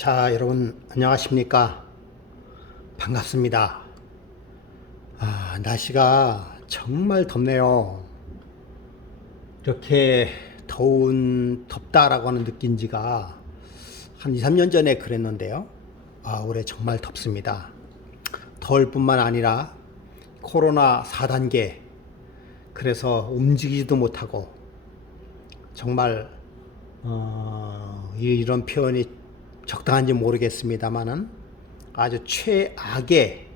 자, 여러분 안녕하십니까? 반갑습니다. 날씨가 정말 덥네요. 이렇게 덥다라고 하는 느낀 지가 한 2, 3년 전에 그랬는데요. 올해 정말 덥습니다. 더울 뿐만 아니라 코로나 4단계, 그래서 움직이지도 못하고 정말 이런 표현이 적당한지 모르겠습니다만은 아주 최악의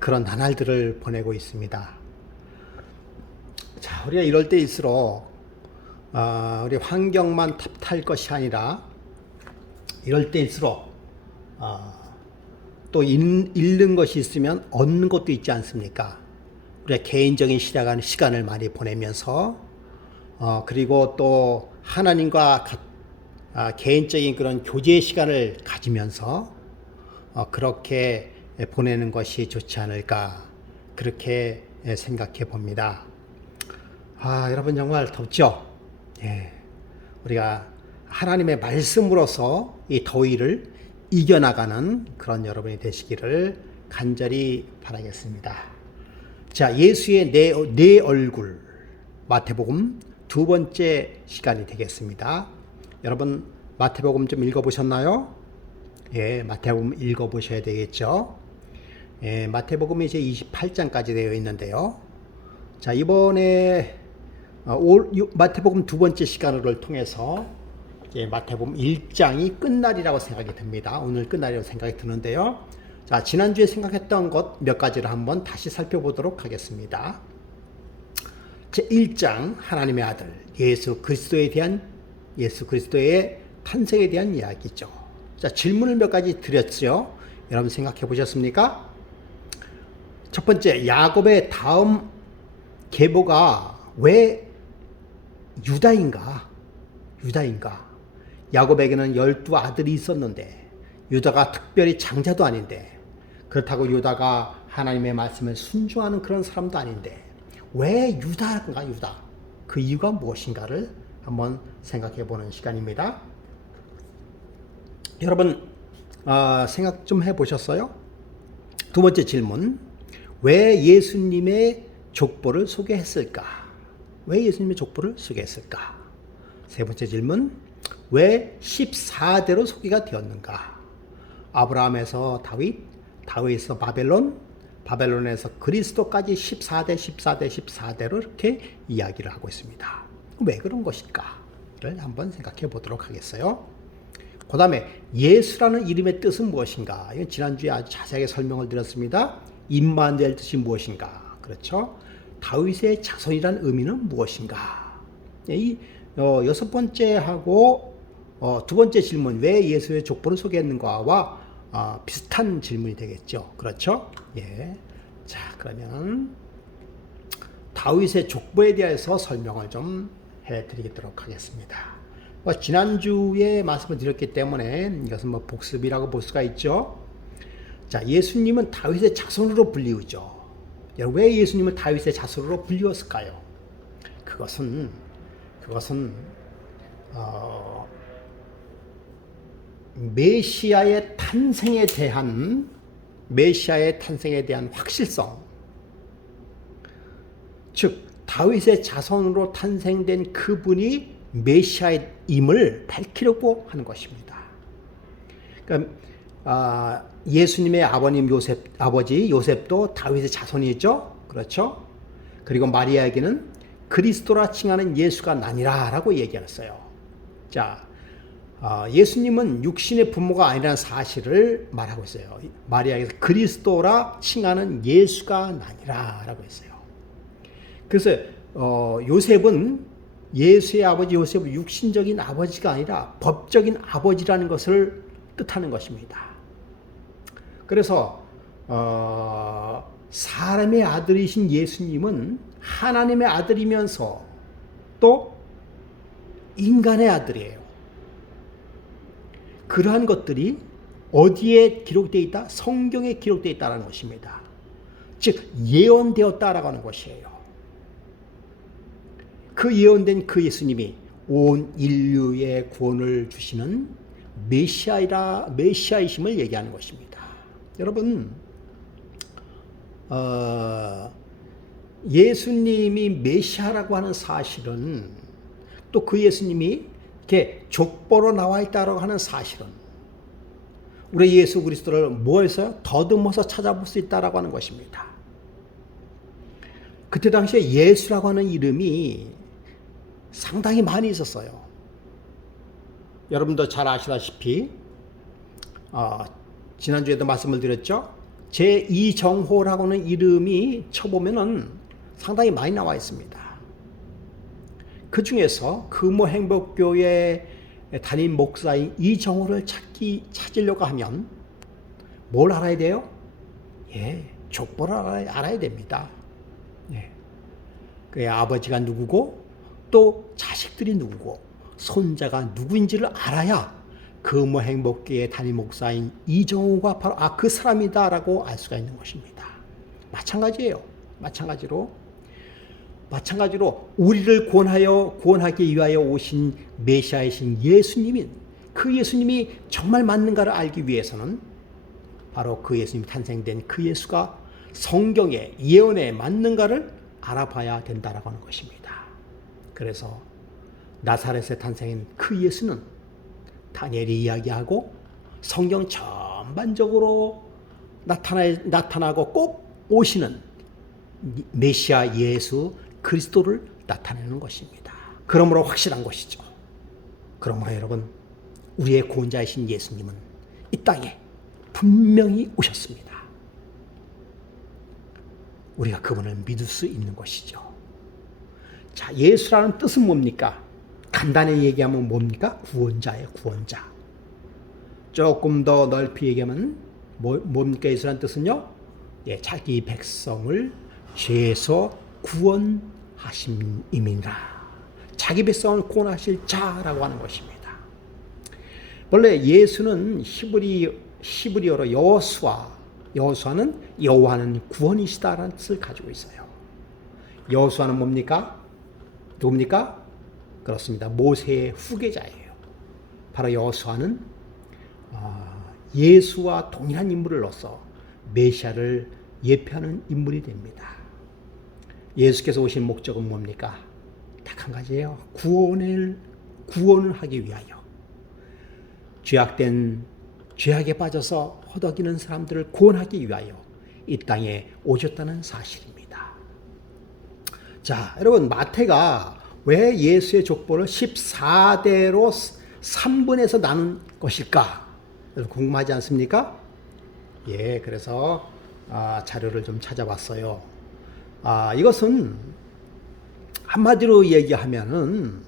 그런 나날들을 보내고 있습니다. 자, 우리가 이럴 때일수록 우리 환경만 탓할 것이 아니라 이럴 때일수록 또 잃는 것이 있으면 얻는 것도 있지 않습니까? 우리가 개인적인 시간을 많이 보내면서 그리고 또 하나님과 개인적인 그런 교제 시간을 가지면서 그렇게 보내는 것이 좋지 않을까, 그렇게 생각해 봅니다. 여러분 정말 덥죠? 예. 우리가 하나님의 말씀으로서 이 더위를 이겨나가는 그런 여러분이 되시기를 간절히 바라겠습니다. 자, 예수의 내 얼굴, 마태복음 두 번째 시간이 되겠습니다. 여러분 마태복음 좀 읽어보셨나요? 예, 마태복음 읽어보셔야 되겠죠. 예, 마태복음이 이제 28장까지 되어 있는데요. 자, 이번에 마태복음 두 번째 시간을 통해서 마태복음 1장이 끝날이라고 생각이 듭니다. 오늘 끝날이라고 생각이 드는데요. 자, 지난주에 생각했던 것 몇 가지를 한번 다시 살펴보도록 하겠습니다. 제 1장 하나님의 아들 예수 그리스도의 탄생에 대한 이야기죠. 자, 질문을 몇 가지 드렸죠. 여러분 생각해 보셨습니까? 첫 번째, 야곱의 다음 계보가 왜 유다인가? 야곱에게는 12아들이 있었는데 유다가 특별히 장자도 아닌데, 그렇다고 유다가 하나님의 말씀을 순종하는 그런 사람도 아닌데 왜 유다인가? 그 이유가 무엇인가를 한번 생각해 보는 시간입니다. 여러분 생각 좀 해보셨어요? 두 번째 질문, 왜 예수님의 족보를 소개했을까? 세 번째 질문, 왜 14대로 소개가 되었는가? 아브라함에서 다윗에서 바벨론에서 그리스도까지 14대로 이렇게 이야기를 하고 있습니다. 왜 그런 것일까를 한번 생각해 보도록 하겠어요. 그 다음에 예수라는 이름의 뜻은 무엇인가? 이건 지난주에 아주 자세하게 설명을 드렸습니다. 임마누엘 뜻이 무엇인가? 그렇죠? 다윗의 자손이라는 의미는 무엇인가? 이 여섯 번째하고 두 번째 질문, 왜 예수의 족보를 소개했는가와 비슷한 질문이 되겠죠. 그렇죠? 예. 자, 그러면 다윗의 족보에 대해서 설명을 좀 해드리도록 하겠습니다. 지난주에 말씀을 드렸기 때문에 이것은 복습이라고 볼 수가 있죠. 자, 예수님은 다윗의 자손으로 불리우죠. 왜 예수님을 다윗의 자손으로 불리웠을까요? 그것은 메시아의 탄생에 대한 확실성, 즉 다윗의 자손으로 탄생된 그분이 메시아임을 밝히려고 하는 것입니다. 그러니까 예수님의 아버지 요셉도 다윗의 자손이죠. 그렇죠? 그리고 마리아에게는 그리스도라 칭하는 예수가 나니라라고 얘기했어요. 자, 예수님은 육신의 부모가 아니라는 사실을 말하고 있어요. 마리아에게서 그리스도라 칭하는 예수가 나니라라고 했어요. 그래서 요셉은 예수의 아버지 요셉은 육신적인 아버지가 아니라 법적인 아버지라는 것을 뜻하는 것입니다. 그래서 사람의 아들이신 예수님은 하나님의 아들이면서 또 인간의 아들이에요. 그러한 것들이 어디에 기록되어 있다? 성경에 기록되어 있다는 것입니다. 즉 예언되었다라고 하는 것이에요. 그 예언된 그 예수님이 온 인류에 구원을 주시는 메시아이심을 얘기하는 것입니다. 여러분, 예수님이 메시아라고 하는 사실은, 또 그 예수님이 이렇게 족보로 나와 있다고 하는 사실은 우리 예수 그리스도를 뭐해서요? 더듬어서 찾아볼 수 있다라고 하는 것입니다. 그때 당시에 예수라고 하는 이름이 상당히 많이 있었어요. 여러분도 잘 아시다시피 지난주에도 말씀을 드렸죠. 제2정호라고는 이름이 쳐보면은 상당히 많이 나와 있습니다. 그 중에서 금호행복교회 담임 목사인 이정호를 찾으려고 하면 뭘 알아야 돼요? 족보를 알아야 됩니다. 그의 아버지가 누구고 또 자식들이 누구고 손자가 누구인지를 알아야 금호행복교회 담임 목사인 이정호가 바로 그 사람이다라고 알 수가 있는 것입니다. 마찬가지예요. 마찬가지로 우리를 구원하기 위하여 오신 메시아이신 예수님인 그 예수님이 정말 맞는가를 알기 위해서는 바로 그 예수님이 탄생된 그 예수가 성경의 예언에 맞는가를 알아봐야 된다라고 하는 것입니다. 그래서 나사렛에 탄생한 그 예수는 다니엘이 이야기하고 성경 전반적으로 나타나고 꼭 오시는 메시아 예수 그리스도를 나타내는 것입니다. 그러므로 확실한 것이죠. 그러므로 여러분, 우리의 구원자이신 예수님은 이 땅에 분명히 오셨습니다. 우리가 그분을 믿을 수 있는 것이죠. 자, 예수라는 뜻은 뭡니까? 간단히 얘기하면 뭡니까? 구원자예요, 구원자. 조금 더 넓이 얘기하면 뭡니까? 예수라는 뜻은요? 자기 백성을 죄에서 구원하심이니라. 자기 백성을 구원하실 자라고 하는 것입니다. 원래 예수는 히브리어로 여호수아는 여호와는 구원이시다라는 뜻을 가지고 있어요. 여호수아는 뭡니까? 누굽니까? 그렇습니다. 모세의 후계자예요. 바로 여호수아는 예수와 동일한 인물로서 메시아를 예표하는 인물이 됩니다. 예수께서 오신 목적은 뭡니까? 딱 한 가지예요. 구원을 하기 위하여. 죄악에 빠져서 허덕이는 사람들을 구원하기 위하여 이 땅에 오셨다는 사실입니다. 자, 여러분, 마태가 왜 예수의 족보를 14대로 3분에서 나눈 것일까? 궁금하지 않습니까? 그래서 자료를 좀 찾아봤어요. 이것은 한마디로 얘기하면은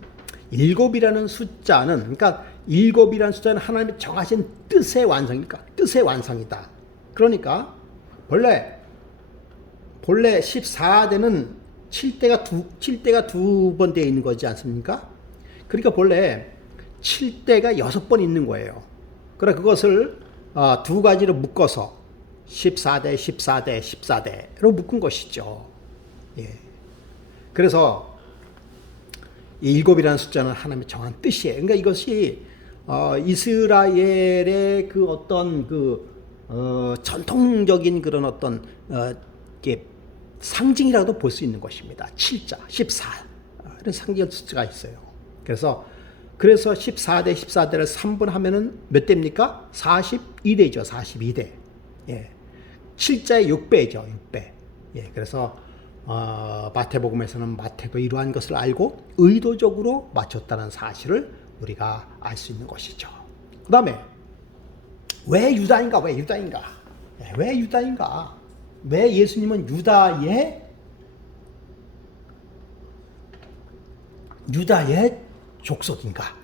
7이라는 숫자는, 그러니까 7이라는 숫자는 하나님의 정하신 뜻의 완성이다. 그러니까 본래 14대는 7대가 두 번 되어 있는 거지 않습니까? 그러니까 본래 7대가 6번 있는 거예요. 그래 그것을 두 가지로 묶어서 14대로 묶은 것이죠. 그래서 이 7이라는 숫자는 하나님의 정한 뜻이에요. 그러니까 이것이 이스라엘의 그 어떤 전통적인 그런 어떤 상징이라고도 볼 수 있는 것입니다. 7자, 14. 이런 상징 숫자가 있어요. 그래서 14대를 3분 하면은 몇 대입니까? 42대죠. 42대. 7자의 6배죠. 6배. 그래서 마태복음에서는 마태도 이러한 것을 알고 의도적으로 맞췄다는 사실을 우리가 알 수 있는 것이죠. 그 다음에 왜 유다인가? 왜 예수님은 유다의 족속인가?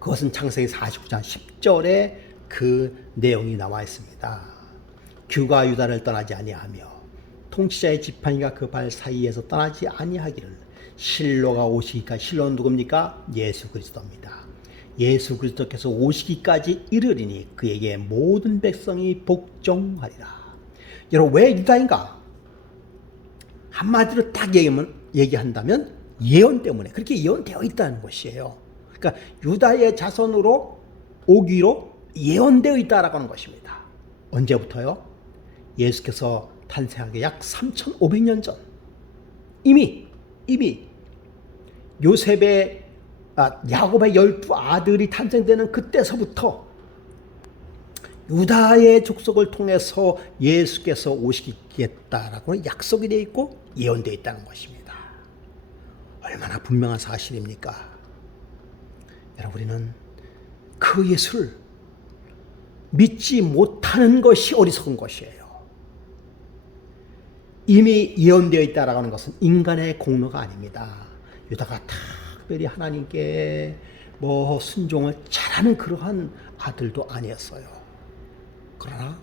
그것은 창세기 49장 10절에 그 내용이 나와 있습니다. 규가 유다를 떠나지 아니하며 통치자의 지팡이가 그 발 사이에서 떠나지 아니하기를 실로가 오시기까지. 실로는 누굽니까? 예수 그리스도입니다. 예수 그리스도께서 오시기까지 이르리니 그에게 모든 백성이 복종하리라. 여러분, 왜 유다인가? 한마디로 딱 얘기한다면 예언 때문에. 그렇게 예언되어 있다는 것이에요. 그러니까 유다의 자손으로 오기로 예언되어 있다라고 하는 것입니다. 언제부터요? 예수께서 탄생하기 약 3,500년 전. 이미 요셉의 야곱의 12아들이 탄생되는 그때서부터 유다의 족속을 통해서 예수께서 오시겠다라고 약속이 되어 있고 예언되어 있다는 것입니다. 얼마나 분명한 사실입니까? 여러분, 우리는 그 예수를 믿지 못하는 것이 어리석은 것이에요. 이미 예언되어 있다라고 하는 것은 인간의 공로가 아닙니다. 유다가 특별히 하나님께 순종을 잘하는 그러한 아들도 아니었어요. 그러나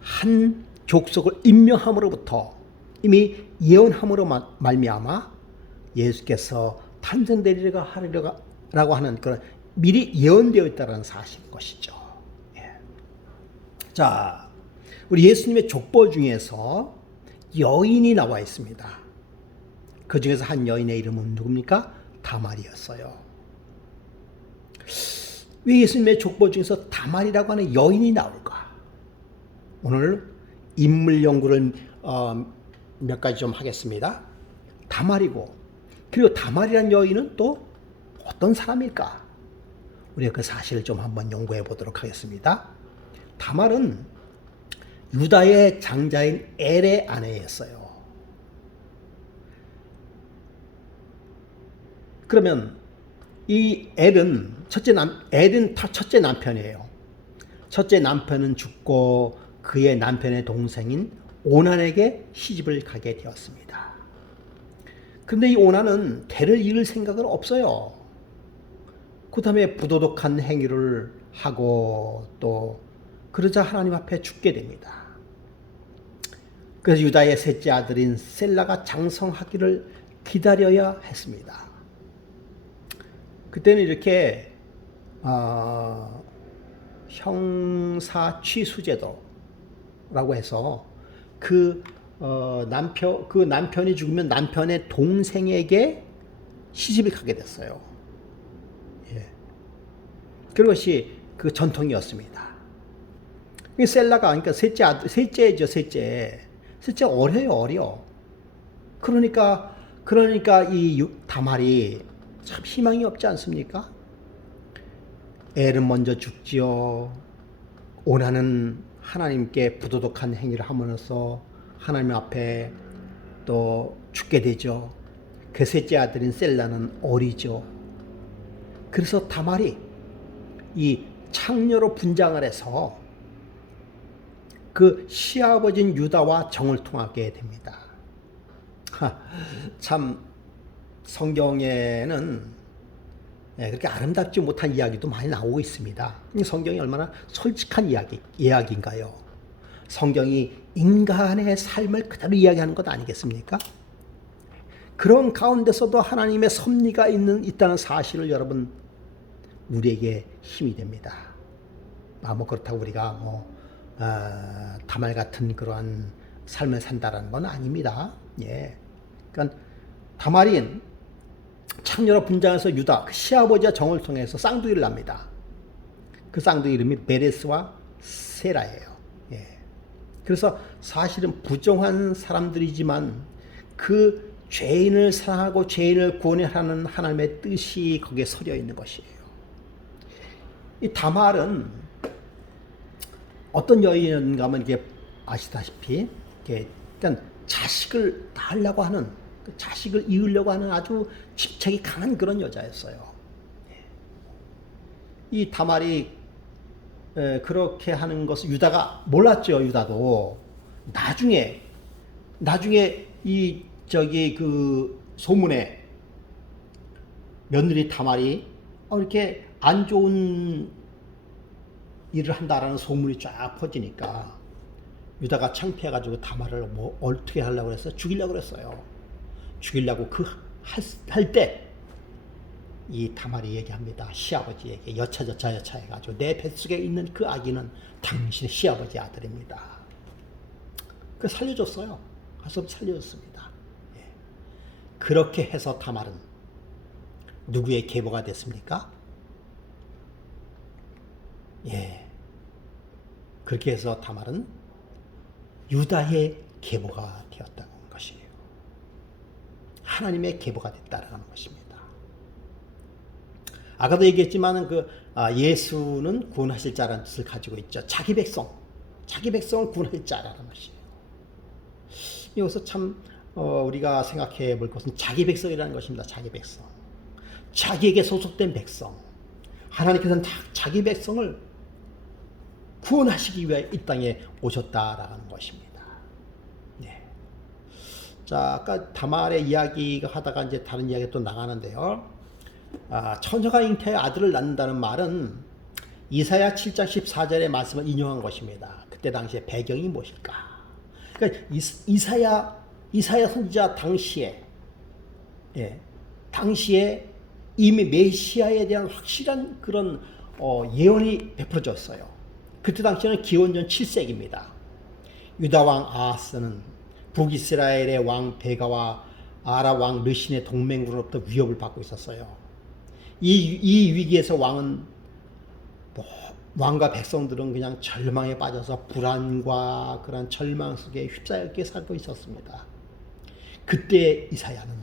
한 족속을 임명함으로부터 이미 예언함으로 말미암아 예수께서 탄생되리라 하리라고 하는 그런 미리 예언되어 있다는 사실인 것이죠. 예. 자, 우리 예수님의 족보 중에서 여인이 나와 있습니다. 그 중에서 한 여인의 이름은 누굽니까? 다말이었어요. 왜 예수님의 족보 중에서 다말이라고 하는 여인이 나올까? 오늘 인물 연구를 몇 가지 좀 하겠습니다. 다말이고, 그리고 다말이라는 여인은 또 어떤 사람일까? 우리가 그 사실을 좀 한번 연구해 보도록 하겠습니다. 다말은 유다의 장자인 엘의 아내였어요. 그러면 이 엘은 첫째 남편이에요. 첫째 남편은 죽고 그의 남편의 동생인 오난에게 시집을 가게 되었습니다. 그런데 이 오난은 대를 이을 생각은 없어요. 그 다음에 부도덕한 행위를 하고 또 그러자 하나님 앞에 죽게 됩니다. 그래서 유다의 셋째 아들인 셀라가 장성하기를 기다려야 했습니다. 그때는 이렇게 형사취수제도라고 해서 그 남편이 죽으면 남편의 동생에게 시집을 가게 됐어요. 예. 그것이 그 전통이었습니다. 셀라가, 그러니까 셋째죠. 셋째 어려. 그러니까 이 다말이 참 희망이 없지 않습니까? 엘은 먼저 죽지요. 오나는 하나님께 부도덕한 행위를 함으로써 하나님 앞에 또 죽게 되죠. 그 셋째 아들인 셀라는 어리죠. 그래서 다말이 이 창녀로 분장을 해서 그 시아버지인 유다와 정을 통하게 됩니다. 참 성경에는 그렇게 아름답지 못한 이야기도 많이 나오고 있습니다. 성경이 얼마나 솔직한 이야기인가요? 성경이 인간의 삶을 그대로 이야기하는 것 아니겠습니까? 그런 가운데서도 하나님의 섭리가 있다는 사실을 여러분, 우리에게 힘이 됩니다. 그렇다고 우리가 다말 같은 그러한 삶을 산다라는 건 아닙니다. 예. 그러니까 다말인 창녀로 분장해서 유다, 그 시아버지와 정을 통해서 쌍둥이를 납니다. 그 쌍둥이 이름이 베레스와 세라예요. 예. 그래서 사실은 부정한 사람들이지만 그 죄인을 사랑하고 죄인을 구원하는 하나님의 뜻이 거기에 서려 있는 것이에요. 이 다말은 어떤 여인인가 하면 이게 아시다시피 그러니까 자식을 낳으려고 하는, 자식을 이으려고 하는 아주 집착이 강한 그런 여자였어요. 이 다말이 그렇게 하는 것을 유다가 몰랐죠. 유다도 나중에 그 소문에 며느리 다말이 이렇게 안 좋은 일을 한다라는 소문이 쫙 퍼지니까 유다가 창피해가지고 다말을 어떻게 하려고 그랬어요? 죽이려고 그랬어요. 죽이려고 할 때 이 다말이 얘기합니다. 시아버지에게 여차저차 해가지고 내 뱃속에 있는 그 아기는 당신의 시아버지 아들입니다. 그 살려줬어요. 가서 살려줬습니다. 예. 그렇게 해서 다말은 누구의 계보가 됐습니까? 예. 그렇게 해서 다말은 유다의 계보가 되었다는 것이에요. 하나님의 계보가 됐다라는 것입니다. 아까도 얘기했지만 예수는 구원하실 자라는 뜻을 가지고 있죠. 자기 백성을 구원하실 자라는 것이에요. 여기서 참 우리가 생각해 볼 것은 자기 백성이라는 것입니다. 자기 백성. 자기에게 소속된 백성. 하나님께서는 다 자기 백성을 구원하시기 위해 이 땅에 오셨다라는 것입니다. 네. 자, 아까 다말의 이야기가 하다가 이제 다른 이야기 또 나가는데요. 처녀가 잉태하여 아들을 낳는다는 말은 이사야 7장 14절의 말씀을 인용한 것입니다. 그때 당시에 배경이 무엇일까? 그러니까 이사야 선지자 당시에 이미 메시아에 대한 확실한 그런 예언이 베풀어졌어요. 그때 당시에는 기원전 7세기입니다. 유다 왕 아하스는 북이스라엘의 왕 베가와 아람 왕 르신의 동맹으로부터 위협을 받고 있었어요. 이 위기에서 왕과 백성들은 그냥 절망에 빠져서 불안과 그런 절망 속에 휩싸였게 살고 있었습니다. 그때 이사야는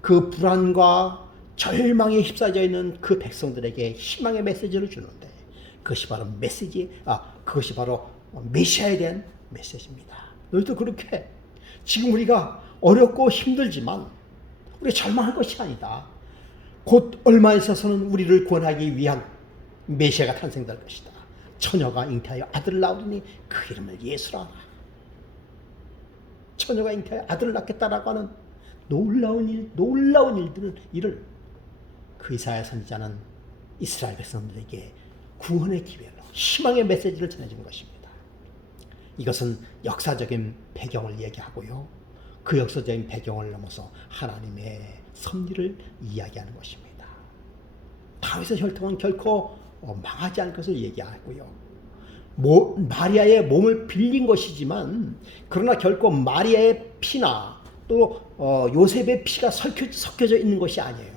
그 불안과 절망에 휩싸여 있는 그 백성들에게 희망의 메시지를 주는데 그것이 바로 메시아에 대한 메시지입니다. 너희도 그렇게 지금 우리가 어렵고 힘들지만 우리가 절망할 것이 아니다. 곧 얼마 있어서는 우리를 구원하기 위한 메시아가 탄생될 것이다. 처녀가 잉태하여 아들을 낳으니 그 이름을 예수라 하라. 처녀가 잉태하여 아들을 낳겠다라고 하는 놀라운 일을 그 이사야 선지자는 이스라엘 백성들에게 구원의 기회로 희망의 메시지를 전해준 것입니다. 이것은 역사적인 배경을 얘기하고요. 그 역사적인 배경을 넘어서 하나님의 섭리를 이야기하는 것입니다. 다윗의 혈통은 결코 망하지 않을 것을 얘기하고요. 마리아의 몸을 빌린 것이지만 그러나 결코 마리아의 피나 또 요셉의 피가 섞여져 있는 것이 아니에요.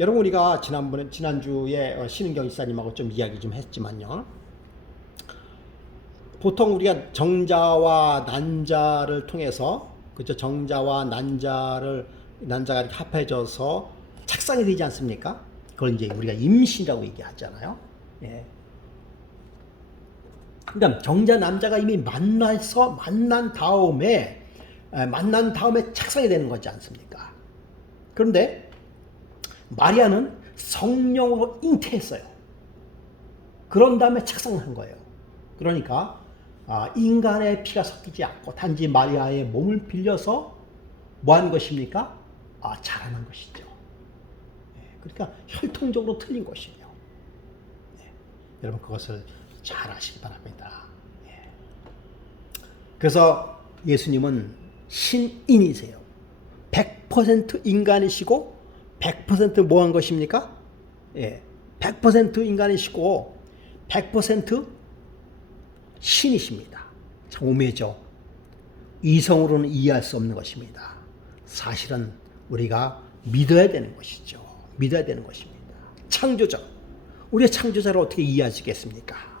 여러분 우리가 지난주에 신은경 이사님하고 좀 이야기 좀 했지만요. 보통 우리가 정자와 난자를 통해서 그죠? 정자와 난자가 이렇게 합해져서 착상이 되지 않습니까? 그걸 이제 우리가 임신이라고 얘기하잖아요. 예. 그러니까 정자 남자가 이미 만난 다음에 착상이 되는 거지 않습니까? 그런데 마리아는 성령으로 잉태했어요. 그런 다음에 착상한 거예요. 그러니까 인간의 피가 섞이지 않고 단지 마리아의 몸을 빌려서 뭐 한 것입니까? 자라난 것이죠. 그러니까 혈통적으로 틀린 것이에요. 여러분 그것을 잘 아시기 바랍니다. 그래서 예수님은 신인이세요. 100% 인간이시고 100% 뭐 한 것입니까? 100% 인간이시고 100% 신이십니다. 참 오묘죠. 이성으로는 이해할 수 없는 것입니다. 사실은 우리가 믿어야 되는 것이죠. 믿어야 되는 것입니다. 창조자. 우리의 창조자를 어떻게 이해하시겠습니까?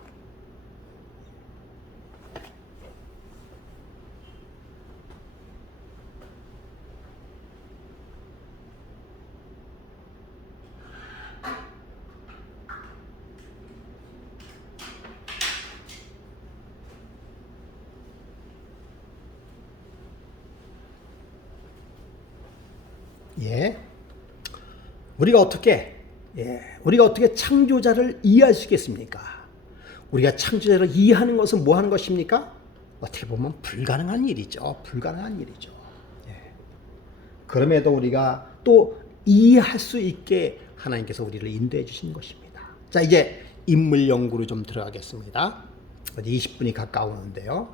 우리가 어떻게 창조자를 이해할 수 있겠습니까? 우리가 창조자를 이해하는 것은 뭐 하는 것입니까? 어떻게 보면 불가능한 일이죠. 그럼에도 우리가 또 이해할 수 있게 하나님께서 우리를 인도해 주시는 것입니다. 자, 이제 인물 연구로 좀 들어가겠습니다. 20분이 가까우는데요.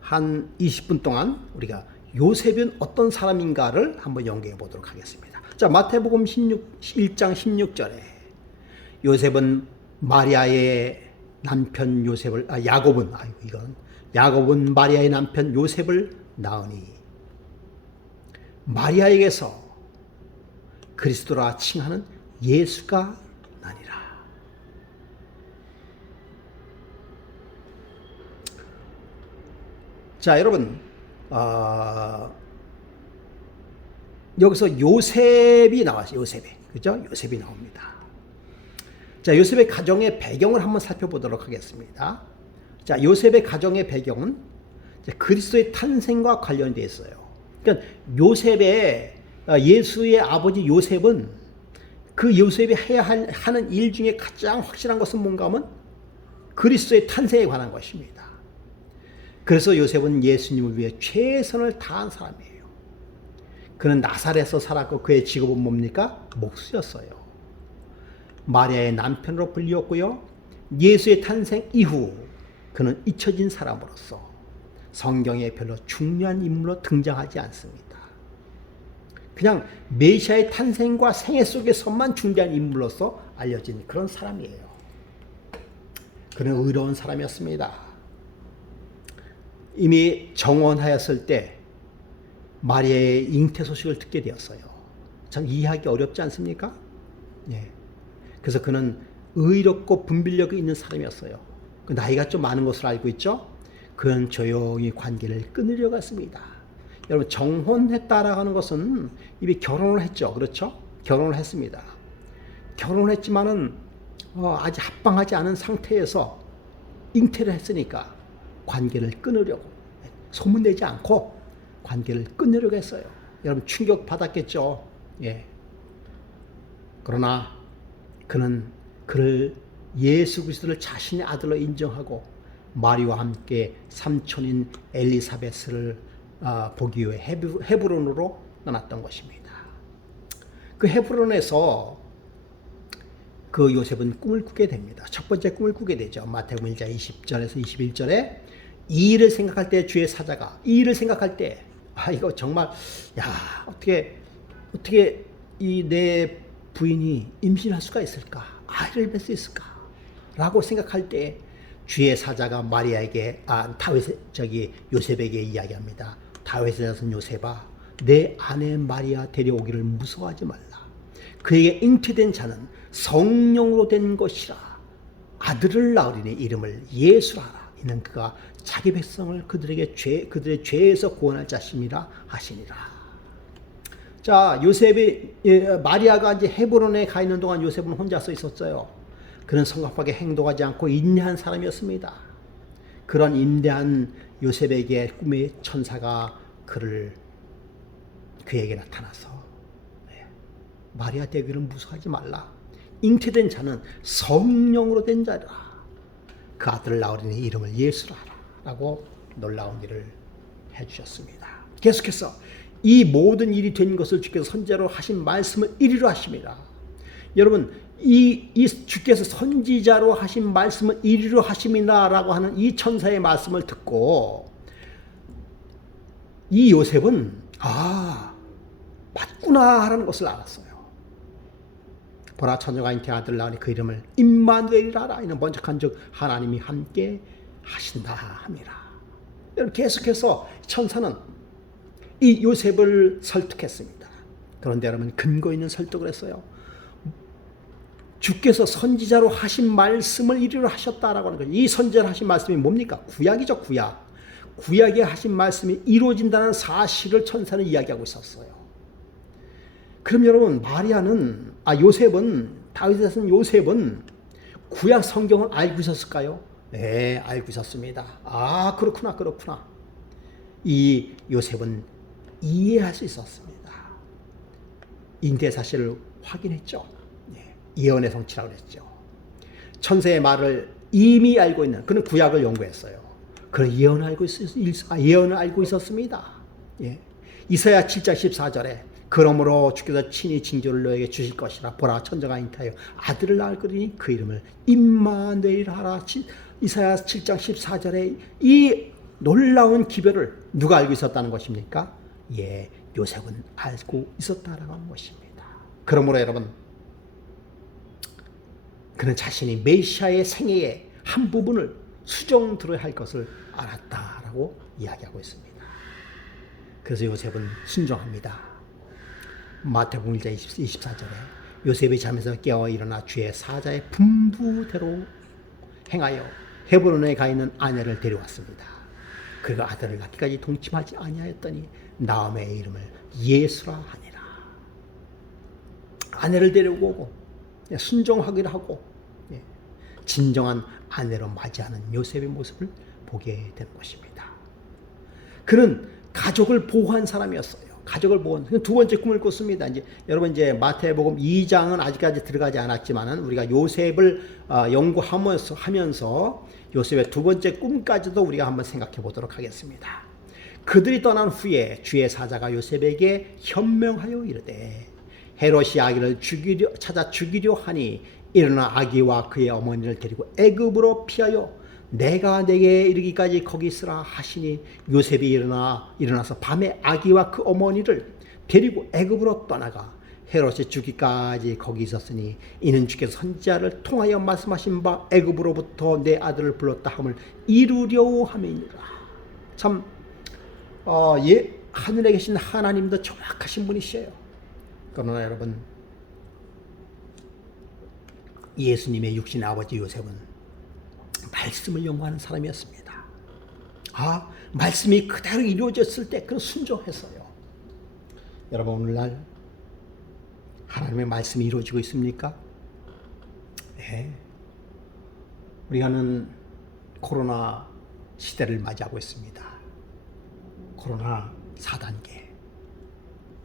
한 20분 동안 우리가 요셉은 어떤 사람인가를 한번 연구해 보도록 하겠습니다. 자, 마태복음 1장 16절에 요셉은 마리아의 남편 야곱은 마리아의 남편 요셉을 낳으니 마리아에게서 그리스도라 칭하는 예수가 나니라. 자, 여러분, 여기서 요셉이 나왔어요. 요셉이. 그죠? 요셉이 나옵니다. 자, 요셉의 가정의 배경을 한번 살펴보도록 하겠습니다. 자, 요셉의 가정의 배경은 그리스도의 탄생과 관련되어 있어요. 그러니까 요셉의, 예수의 아버지 요셉은 그 요셉이 해야 하는 일 중에 가장 확실한 것은 뭔가 하면 그리스도의 탄생에 관한 것입니다. 그래서 요셉은 예수님을 위해 최선을 다한 사람이에요. 그는 나사렛에서 살았고 그의 직업은 뭡니까? 목수였어요. 마리아의 남편으로 불리웠고요. 예수의 탄생 이후 그는 잊혀진 사람으로서 성경에 별로 중요한 인물로 등장하지 않습니다. 그냥 메시아의 탄생과 생애 속에서만 중요한 인물로서 알려진 그런 사람이에요. 그는 의로운 사람이었습니다. 이미 정원하였을 때 마리아의 잉태 소식을 듣게 되었어요. 참 이해하기 어렵지 않습니까? 예. 그래서 그는 의롭고 분별력이 있는 사람이었어요. 그 나이가 좀 많은 것으로 알고 있죠? 그는 조용히 관계를 끊으려고 했습니다. 여러분, 정혼했다라고 하는 것은 이미 결혼을 했죠. 그렇죠? 결혼을 했습니다. 결혼을 했지만은 아직 합방하지 않은 상태에서 잉태를 했으니까 관계를 끊으려고, 소문내지 않고 관계를 끊으려고 했어요. 여러분, 충격 받았겠죠? 예. 그러나 그는 그를 예수 그리스도를 자신의 아들로 인정하고 마리와 함께 삼촌인 엘리사벳을 보기 위해 헤브론으로 떠났던 것입니다. 그 헤브론에서 그 요셉은 꿈을 꾸게 됩니다. 첫 번째 꿈을 꾸게 되죠. 마태복음 1장 20절에서 21절에 이 일을 생각할 때 주의 사자가, 이 일을 생각할 때 이거 정말 어떻게 이 내 부인이 임신할 수가 있을까? 아이를 뵐 수 있을까? 라고 생각할 때 주의 사자가 마리아에게 요셉에게 이야기합니다. 다윗의 자손 요셉아, 내 아내 마리아 데려오기를 무서워하지 말라. 그에게 잉태된 자는 성령으로 된 것이라. 아들을 낳으리니 이름을 예수라 하라. 이는 그가 자기 백성을 그들의 죄에서 구원할 자심이라 하시니라. 자, 마리아가 이제 헤브론에 가 있는 동안 요셉은 혼자서 있었어요. 그는 성급하게 행동하지 않고 인내한 사람이었습니다. 그런 인내한 요셉에게 꿈의 천사가 그에게 나타나서 마리아 되기를 무서워하지 말라. 잉태된 자는 성령으로 된 자라. 그 아들을 낳으리니 이름을 예수라 하라. 라고 놀라운 일을 해주셨습니다. 계속해서 이 모든 일이 된 것을 주께서 선지자로 하신 말씀을 이리로 하십니다. 여러분, 이 주께서 선지자로 하신 말씀을 이리로 하심이나라고 하는 이 천사의 말씀을 듣고 이 요셉은 맞구나라는 것을 알았어요. 보라, 처녀가 잉태 아들을 낳으니 그 이름을 임마누엘이라 하라. 이는 번쩍한즉 하나님이 함께 하신다 함이라. 여러분, 계속해서 천사는 이 요셉을 설득했습니다. 그런데 여러분, 근거 있는 설득을 했어요. 주께서 선지자로 하신 말씀을 이리로 하셨다라고 하는 거예요. 이 선지자로 하신 말씀이 뭡니까? 구약이죠, 구약. 구약에 하신 말씀이 이루어진다는 사실을 천사는 이야기하고 있었어요. 그럼 여러분, 요셉은, 다윗의 자손 요셉은 구약 성경을 알고 있었을까요? 네, 알고 있었습니다. 그렇구나. 이 요셉은 이해할 수 있었습니다. 잉태 사실을 확인했죠. 예언의 성취라고 그랬죠. 천사의 말을 이미 알고 있는, 그는 구약을 연구했어요. 그는 예언을 알고 있었습니다. 이사야 7장 14절에 그러므로 주께서 친히 징조를 너에게 주실 것이라. 보라, 천자가 잉태하여 아들을 낳을 거니 그 이름을 임마누엘이라 하라. 이사야 7장 14절에 이 놀라운 기별을 누가 알고 있었다는 것입니까? 요셉은 알고 있었다라고 하는 것입니다. 그러므로 여러분, 그는 자신이 메시아의 생애의 한 부분을 수정 들어야 할 것을 알았다라고 이야기하고 있습니다. 그래서 요셉은 순종합니다. 마태복음 1장 24절에 요셉이 잠에서 깨어 일어나 주의 사자의 분부대로 행하여 헤브론에 가 있는 아내를 데려왔습니다. 그가 아들을 낳기까지 동침하지 아니하였더니 나오미의 이름을 예수라 하니라. 아내를 데리고 오고 순종하기를 하고 진정한 아내로 맞이하는 요셉의 모습을 보게 되는 것입니다. 그는 가족을 보호한 사람이었어요. 가족을 보호한 두 번째 꿈을 꿨습니다. 여러분 마태복음 2장은 아직까지 들어가지 않았지만은 우리가 요셉을 연구하면서 요셉의 두 번째 꿈까지도 우리가 한번 생각해 보도록 하겠습니다. 그들이 떠난 후에 주의 사자가 요셉에게 현명하여 이르되 헤롯이 아기를 찾아 죽이려 하니 일어나 아기와 그의 어머니를 데리고 애굽으로 피하여 내가 내게 이르기까지 거기 있으라 하시니 요셉이 일어나서 밤에 아기와 그 어머니를 데리고 애굽으로 떠나가 헤롯이 죽기까지 거기 있었으니 이는 주께서 선지자를 통하여 말씀하신 바 애굽으로부터 내 아들을 불렀다 함을 이루려 함이니라. 참 하늘에 계신 하나님도 정확하신 분이시에요. 그러나 여러분, 예수님의 육신의 아버지 요셉은 말씀을 연구하는 사람이었습니다. 말씀이 그대로 이루어졌을 때 그는 순종했어요. 여러분, 오늘날 하나님의 말씀이 이루어지고 있습니까? 네. 우리가는 코로나 시대를 맞이하고 있습니다. 코로나 4단계.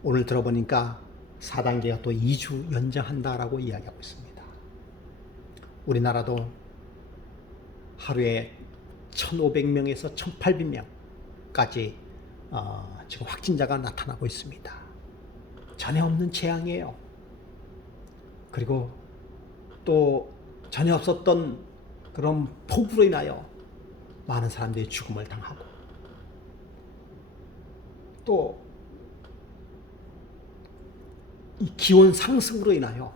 오늘 들어보니까 4단계가 또 2주 연장한다라고 이야기하고 있습니다. 우리나라도 하루에 1,500명에서 1,800명까지 지금 확진자가 나타나고 있습니다. 전혀 없는 재앙이에요. 그리고 또 전혀 없었던 그런 폭우로 인하여 많은 사람들이 죽음을 당하고 또 이 기온 상승으로 인하여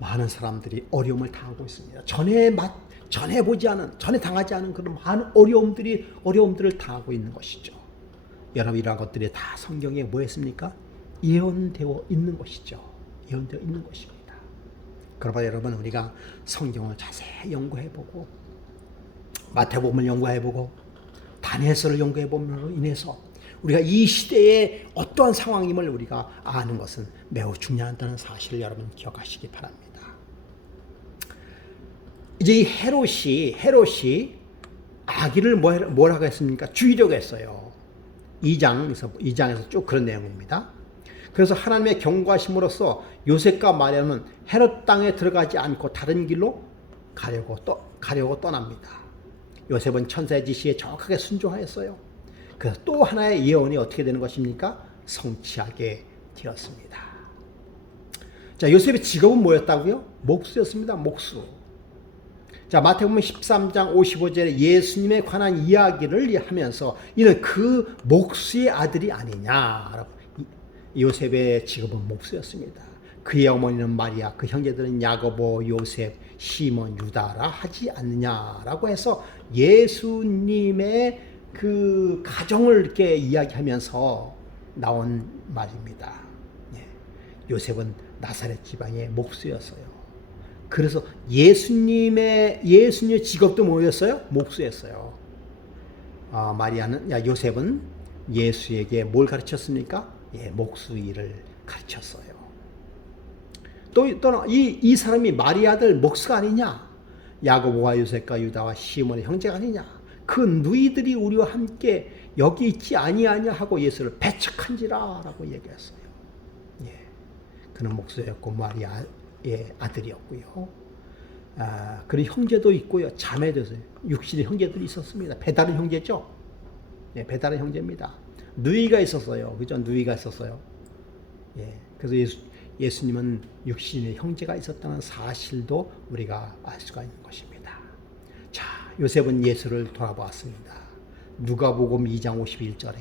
많은 사람들이 어려움을 당하고 있습니다. 전에 보지 않은, 전에 당하지 않은 그런 많은 어려움들을 당하고 있는 것이죠. 여러분, 이러한 것들이 다 성경에 뭐 했습니까? 예언되어 있는 것이죠. 예언되어 있는 것입니다. 그러나 여러분, 우리가 성경을 자세히 연구해보고 마태복음을 연구해보고 다니엘서를 연구해봄으로 인해서 우리가 이 시대에 어떠한 상황임을 우리가 아는 것은 매우 중요하다는 사실을 여러분 기억하시기 바랍니다. 이제 이 헤롯이 아기를 뭐라고 했습니까? 죽이려고 했어요. 2장에서 쭉 그런 내용입니다. 그래서 하나님의 경고하심으로써 요셉과 마리아는 헤롯 땅에 들어가지 않고 다른 길로 가려고 떠납니다. 요셉은 천사의 지시에 정확하게 순종하였어요. 그래서 또 하나의 예언이 어떻게 되는 것입니까? 성취하게 되었습니다. 자, 요셉의 직업은 뭐였다고요? 목수였습니다. 목수. 자, 마태복음 13장 55절에 예수님에 관한 이야기를 하면서 이는 그 목수의 아들이 아니냐라고. 요셉의 직업은 목수였습니다. 그의 어머니는 마리아, 그 형제들은 야고보, 요셉, 시몬, 유다라 하지 않느냐라고 해서 예수님의 그 가정을 이렇게 이야기하면서 나온 말입니다. 요셉은 나사렛 지방의 목수였어요. 그래서 예수님의 직업도 뭐였어요? 목수였어요. 요셉은 예수에게 뭘 가르쳤습니까? 목수 일을 가르쳤어요. 또 이 사람이 마리아들 목수가 아니냐? 야고보와 요셉과 유다와 시몬의 형제가 아니냐? 그 누이들이 우리와 함께 여기 있지 아니하냐 하고 예수를 배척한지라라고 얘기했어요. 그는 목수였고 마리아의 아들이었고요. 그리고 형제도 있고요. 자매도 있어요. 육신의 형제들이 있었습니다. 배다른 형제죠. 배다른 형제입니다. 누이가 있었어요. 그죠? 누이가 있었어요. 그래서 예수님은 육신의 형제가 있었다는 사실도 우리가 알 수가 있는 것입니다. 자, 요셉은 예수를 돌아보았습니다. 누가복음 2장 51절에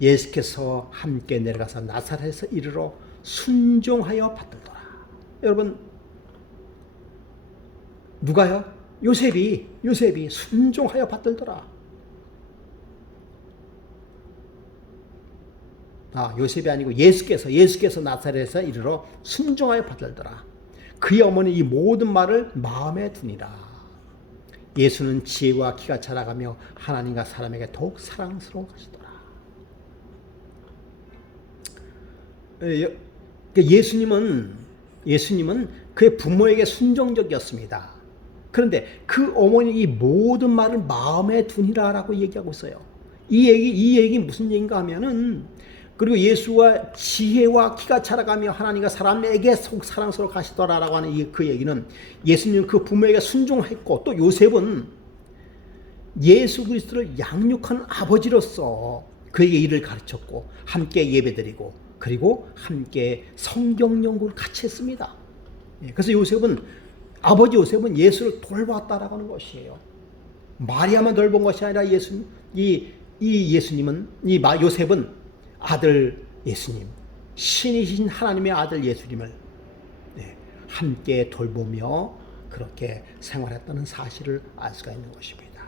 예수께서 함께 내려가서 나사렛에서 이르러 순종하여 받들더라. 여러분, 누가요? 요셉이 순종하여 받들더라. 요셉이 아니고 예수께서 나사렛에서 이르러 순종하여 받들더라. 그의 어머니 이 모든 말을 마음에 두니라. 예수는 지혜와 키가 자라가며 하나님과 사람에게 더욱 사랑스러워하시더라. 예수님은 그의 부모에게 순종적이었습니다. 그런데 그 어머니 이 모든 말을 마음에 두니라라고 얘기하고 있어요. 이 얘기 무슨 얘기인가 하면은, 그리고 예수와 지혜와 키가 자라가며 하나님과 사람에게 더욱 사랑스러워 하시더라라고 하는 그 얘기는 예수님은 그 부모에게 순종했고, 또 요셉은 예수 그리스도를 양육한 아버지로서 그에게 일을 가르쳤고 함께 예배드리고 그리고 함께 성경 연구를 같이 했습니다. 그래서 아버지 요셉은 예수를 돌봤다라고 하는 것이에요. 마리아만 돌본 것이 아니라 요셉은 아들 예수님, 신이신 하나님의 아들 예수님을 함께 돌보며 그렇게 생활했다는 사실을 알 수가 있는 것입니다.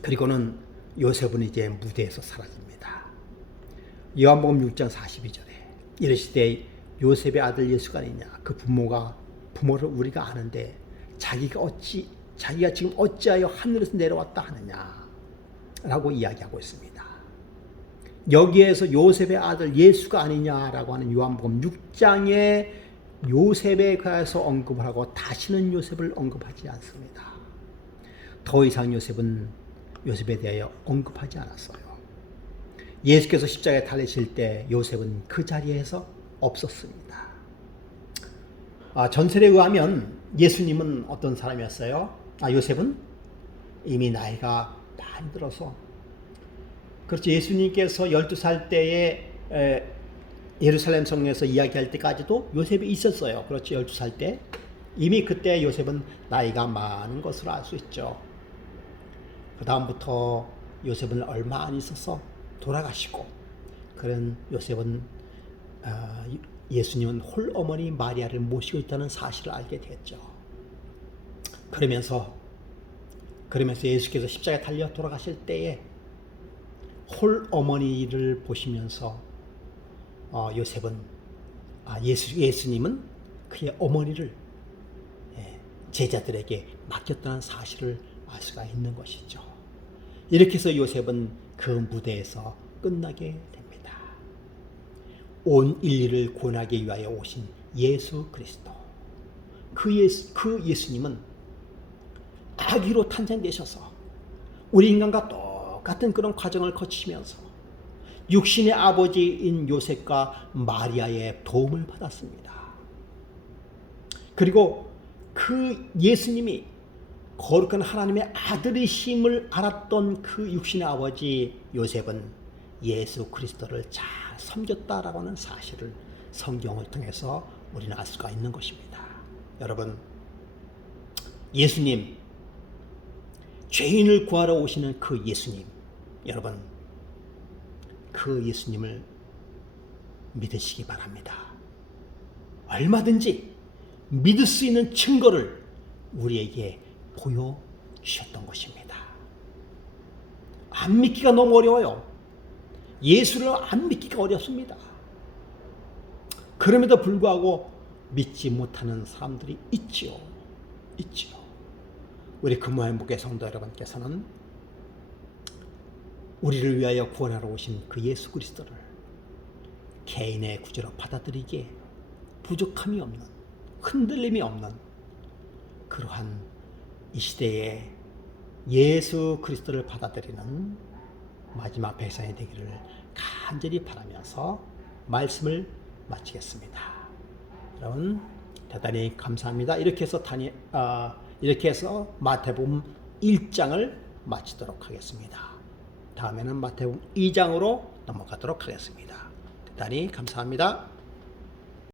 그리고는 요셉은 이제 무대에서 사라집니다. 요한복음 6장 42절에 이르시되 요셉의 아들 예수가 아니냐, 그 부모를 우리가 아는데 자기가 지금 어찌하여 하늘에서 내려왔다 하느냐 라고 이야기하고 있습니다. 여기에서 요셉의 아들 예수가 아니냐라고 하는 요한복음 6장에 요셉에 관해서 언급을 하고 다시는 요셉을 언급하지 않습니다. 더 이상 요셉에 대하여 언급하지 않았어요. 예수께서 십자가에 달리실 때 요셉은 그 자리에서 없었습니다. 전설에 의하면 예수님은 어떤 사람이었어요? 요셉은 이미 나이가 많이 들어서, 그렇죠. 예수님께서 12살 때에 예루살렘 성에서 이야기할 때까지도 요셉이 있었어요. 그렇죠. 12살 때. 이미 그때 요셉은 나이가 많은 것으로 알 수 있죠. 그 다음부터 요셉은 얼마 안 있어서 돌아가시고, 그런 요셉은 예수님은 홀어머니 마리아를 모시고 있다는 사실을 알게 됐죠. 그러면서 예수께서 십자가에 달려 돌아가실 때에 홀어머니를 보시면서 예수님은 그의 어머니를 제자들에게 맡겼다는 사실을 알 수가 있는 것이죠. 이렇게 해서 요셉은 그 무대에서 끝나게 됩니다. 온 인류를 구원하기 위하여 오신 예수 그리스도, 그 예수님은 아기로 탄생되셔서 우리 인간과 똑같은 그런 과정을 거치면서 육신의 아버지인 요셉과 마리아의 도움을 받았습니다. 그리고 그 예수님이 거룩한 하나님의 아들이심을 알았던 그 육신의 아버지 요셉은 예수 그리스도를 잘 섬겼다라고 하는 사실을 성경을 통해서 우리는 알 수가 있는 것입니다. 여러분, 예수님, 죄인을 구하러 오시는 그 예수님, 여러분, 그 예수님을 믿으시기 바랍니다. 얼마든지 믿을 수 있는 증거를 우리에게 보여주셨던 것입니다. 안 믿기가 너무 어려워요. 예수를 안 믿기가 어렵습니다. 그럼에도 불구하고 믿지 못하는 사람들이 있지요. 우리 금화의 목회 성도 여러분께서는 우리를 위하여 구원하러 오신 그 예수 그리스도를 개인의 구주로 받아들이기에 부족함이 없는, 흔들림이 없는 그러한 이 시대에 예수 그리스도를 받아들이는 마지막 백성이 되기를 간절히 바라면서 말씀을 마치겠습니다. 여러분 대단히 감사합니다. 이렇게 해서 마태복음 1장을 마치도록 하겠습니다. 다음에는 마태복음 2장으로 넘어가도록 하겠습니다. 대단히 감사합니다.